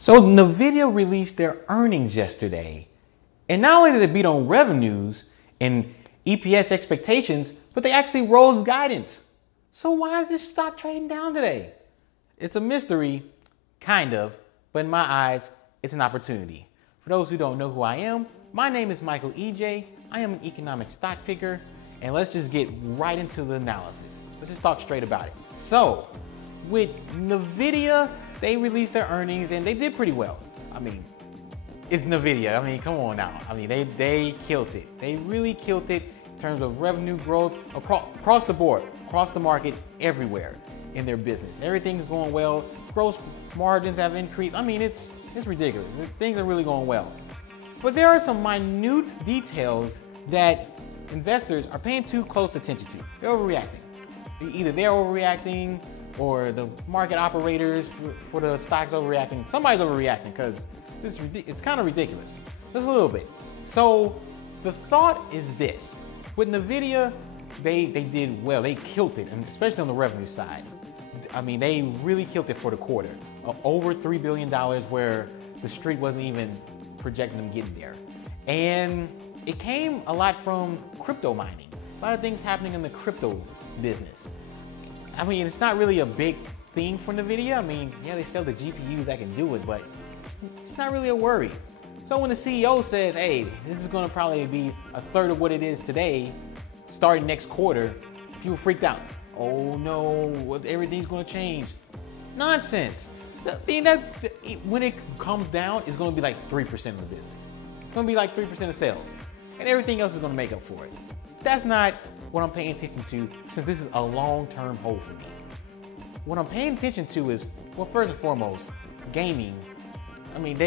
So Nvidia released their earnings yesterday, and not only did they beat on revenues and EPS expectations, but they actually rose guidance. So why is this stock trading down today? It's a mystery, kind of, but in my eyes, it's an opportunity. For those who don't know who I am, my name is Michael EJ. I am an economic stock picker, and let's just get right into the analysis. Let's just talk straight about it. So, with Nvidia, they released their earnings and they did pretty well. I mean, it's Nvidia. I mean, come on now. I mean, they killed it. They really killed it in terms of revenue growth across the board, across the market, everywhere in their business. Everything's going well. Gross margins have increased. I mean, it's ridiculous. Things are really going well. But there are some minute details that investors are paying too close attention to. They're overreacting. Either they're overreacting or the market operators for the stocks overreacting. Somebody's overreacting because it's kind of ridiculous. Just a little bit. So the thought is this. With Nvidia, they did well. They killed it, and especially on the revenue side. I mean, they really killed it for the quarter. Over $3 billion, where the street wasn't even projecting them getting there. And it came a lot from crypto mining. A lot of things happening in the crypto business. I mean, it's not really a big thing for Nvidia. I mean, yeah, they sell the GPUs that can do it, but it's not really a worry. So when the CEO says, hey, this is gonna probably be a third of what it is today, starting next quarter, people freaked out. Oh no, everything's gonna change. Nonsense. The thing that, when it comes down, it's gonna be like 3% of the business. It's gonna be like 3% of sales. And everything else is gonna make up for it. That's not what I'm paying attention to, since this is a long-term hold for me. What I'm paying attention to is, well, first and foremost, gaming. I mean,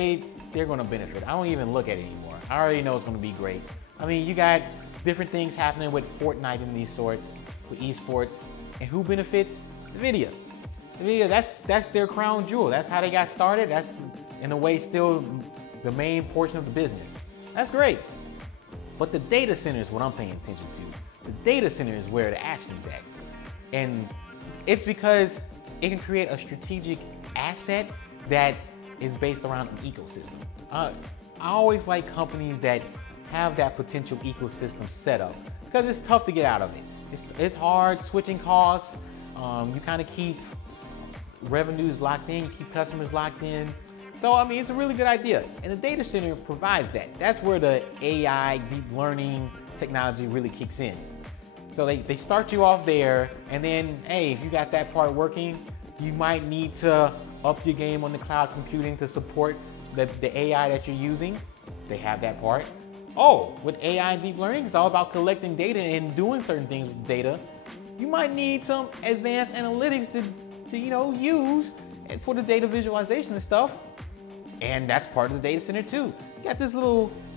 they're gonna benefit. I don't even look at it anymore. I already know it's gonna be great. I mean, you got different things happening with Fortnite and these sorts, with esports, and who benefits? Nvidia. Nvidia, that's their crown jewel. That's how they got started. That's, in a way, still the main portion of the business. That's great. But the data center is what I'm paying attention to. The data center is where the action's at. And it's because it can create a strategic asset that is based around an ecosystem. I always like companies that have that potential ecosystem set up, because it's tough to get out of it. It's hard, switching costs. You kind of keep revenues locked in, you keep customers locked in. So, I mean, it's a really good idea. And the data center provides that. That's where the AI, deep learning technology really kicks in. So they start you off there, and then, hey, if you got that part working, you might need to up your game on the cloud computing to support the AI that you're using. They have that part. Oh, with AI and deep learning, it's all about collecting data and doing certain things with data. You might need some advanced analytics to use for the data visualization and stuff. And that's part of the data center too. You got this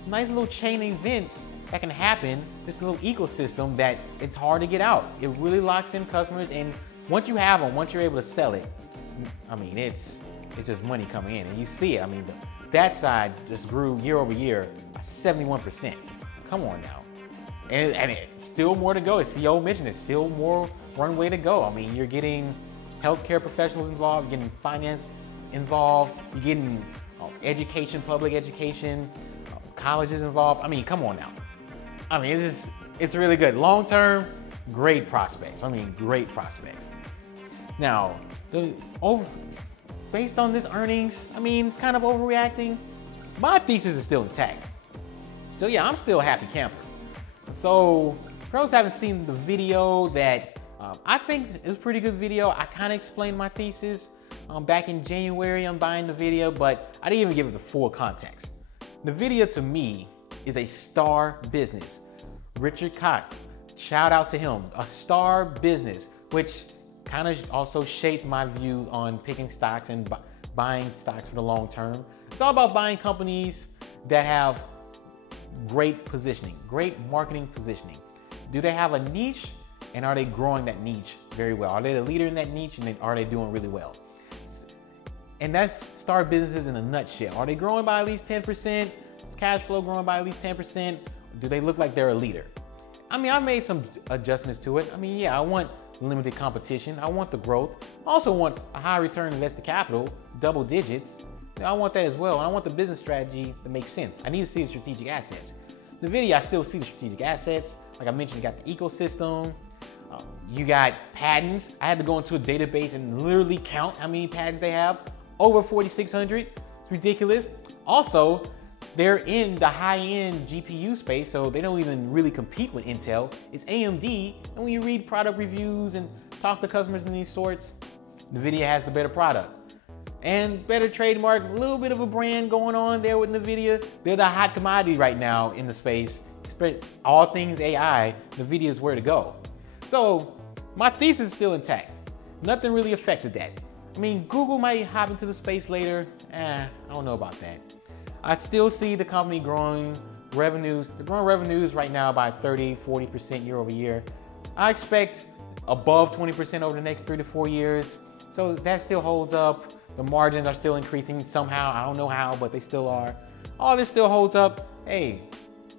nice little chain of events that can happen, this little ecosystem that it's hard to get out. It really locks in customers, and once you have them, once you're able to sell it, I mean, it's just money coming in, and you see it. I mean, that side just grew year over year by 71%. Come on now. And it's still more to go. The CEO mentioned it's still more runway to go. I mean, you're getting healthcare professionals involved, you're getting finance involved, you're getting education, public education, colleges involved. I mean, come on now. I mean, it's really good. Long term, great prospects. I mean, great prospects. Now, based on this earnings, I mean, it's kind of overreacting. My thesis is still intact. So yeah, I'm still a happy camper. So for those who haven't seen the video that I think it's a pretty good video. I kind of explained my thesis back in January on buying Nvidia, but I didn't even give it the full context. Nvidia to me is a star business. Richard Cox, shout out to him, a star business, which kind of also shaped my view on picking stocks and buying stocks for the long term. It's all about buying companies that have great positioning, great marketing positioning. Do they have a niche, and are they growing that niche very well? Are they the leader in that niche, and are they doing really well? And that's star businesses in a nutshell. Are they growing by at least 10%? Is cash flow growing by at least 10%? Do they look like they're a leader? I mean, I've made some adjustments to it. I mean, yeah, I want limited competition. I want the growth. I also want a high return on invested capital, double digits. I want that as well. And I want the business strategy to make sense. I need to see the strategic assets. Nvidia, I still see the strategic assets. Like I mentioned, you got the ecosystem. You got patents. I had to go into a database and literally count how many patents they have. Over 4,600. It's ridiculous. Also, they're in the high-end GPU space, so they don't even really compete with Intel. It's AMD, and when you read product reviews and talk to customers in these sorts, Nvidia has the better product. And better trademark, a little bit of a brand going on there with Nvidia. They're the hot commodity right now in the space. All things AI, Nvidia is where to go. So my thesis is still intact. Nothing really affected that. I mean, Google might hop into the space later. I don't know about that. I still see the company growing revenues. They're growing revenues right now by 30, 40% year over year. I expect above 20% over the next 3 to 4 years. So that still holds up. The margins are still increasing somehow. I don't know how, but they still are. All this still holds up. Hey,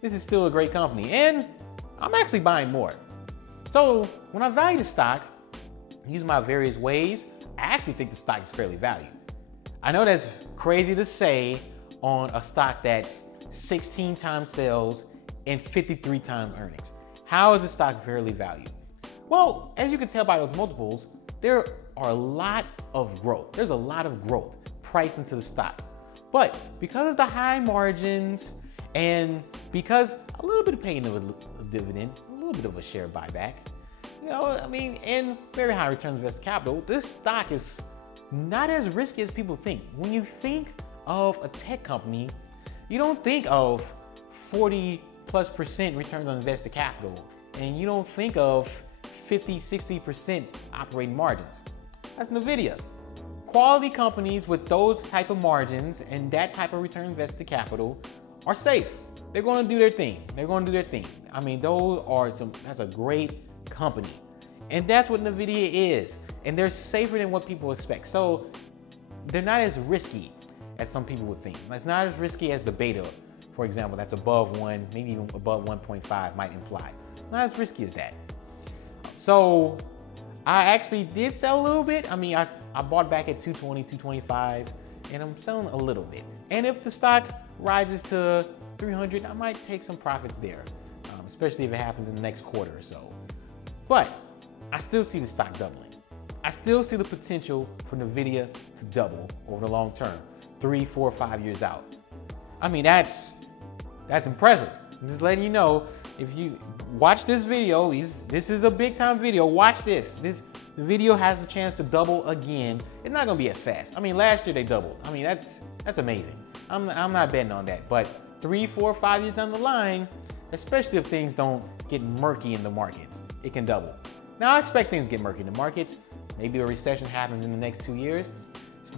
this is still a great company. And I'm actually buying more. So when I value the stock, using my various ways, I actually think the stock is fairly valued. I know that's crazy to say on a stock that's 16 times sales and 53 times earnings. How is the stock fairly valued? Well, as you can tell by those multiples, there are a lot of growth. There's a lot of growth priced into the stock. But because of the high margins and because a little bit of paying of a dividend, a little bit of a share buyback, you know, I mean, and very high return on invested capital, this stock is not as risky as people think. When you think of a tech company, you don't think of 40+% return on invested capital, and you don't think of 50, 60% operating margins. That's Nvidia. Quality companies with those type of margins and that type of return on invested capital are safe. They're going to do their thing. They're going to do their thing. I mean, that's a great company. And that's what Nvidia is. And they're safer than what people expect. So they're not as risky as some people would think. It's not as risky as the beta, for example, that's above 1, maybe even above 1.5 might imply. Not as risky as that. So I actually did sell a little bit. I mean, I bought back at 220, 225, and I'm selling a little bit. And if the stock rises to 300, I might take some profits there, especially if it happens in the next quarter or so. But I still see the stock doubling. I still see the potential for Nvidia to double over the long term, 3, 4, 5 years out. I mean, that's impressive. I'm just letting you know, if you watch this video, this is a big time video, watch this. The video has the chance to double again. It's not gonna be as fast. I mean, last year they doubled. I mean, that's amazing. I'm not betting on that, but 3, 4, 5 years down the line, especially if things don't get murky in the markets, it can double. Now I expect things to get murky in the markets. Maybe a recession happens in the next 2 years.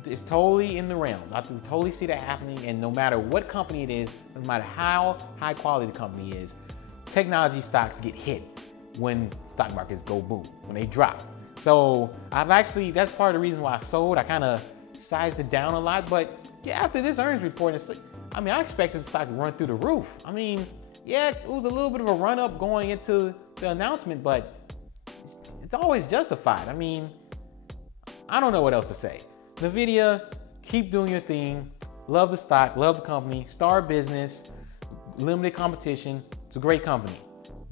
It's totally in the realm. I can totally see that happening, and no matter what company it is, no matter how high quality the company is, technology stocks get hit when stock markets go boom, when they drop. So that's part of the reason why I sold. I kind of sized it down a lot, but yeah, after this earnings report, I expected the stock to run through the roof. I mean, yeah, it was a little bit of a run up going into the announcement, but it's always justified. I mean, I don't know what else to say. Nvidia, keep doing your thing. Love the stock, love the company, star business, limited competition. It's a great company.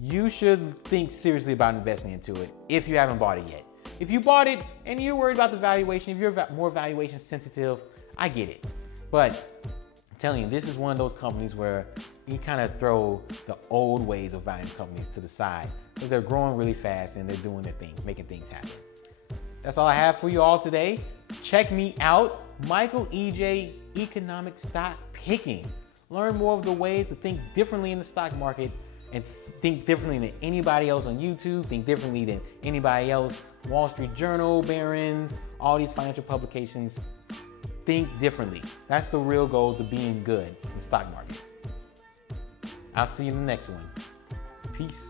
You should think seriously about investing into it if you haven't bought it yet. If you bought it and you're worried about the valuation, if you're more valuation sensitive, I get it. But I'm telling you, this is one of those companies where you kind of throw the old ways of valuing companies to the side because they're growing really fast and they're doing their thing, making things happen. That's all I have for you all today. Check me out, Michael EJ Economic Stock Picking. Learn more of the ways to think differently in the stock market and think differently than anybody else on YouTube, think differently than anybody else. Wall Street Journal, Barron's, all these financial publications. Think differently. That's the real goal to being good in the stock market. I'll see you in the next one. Peace.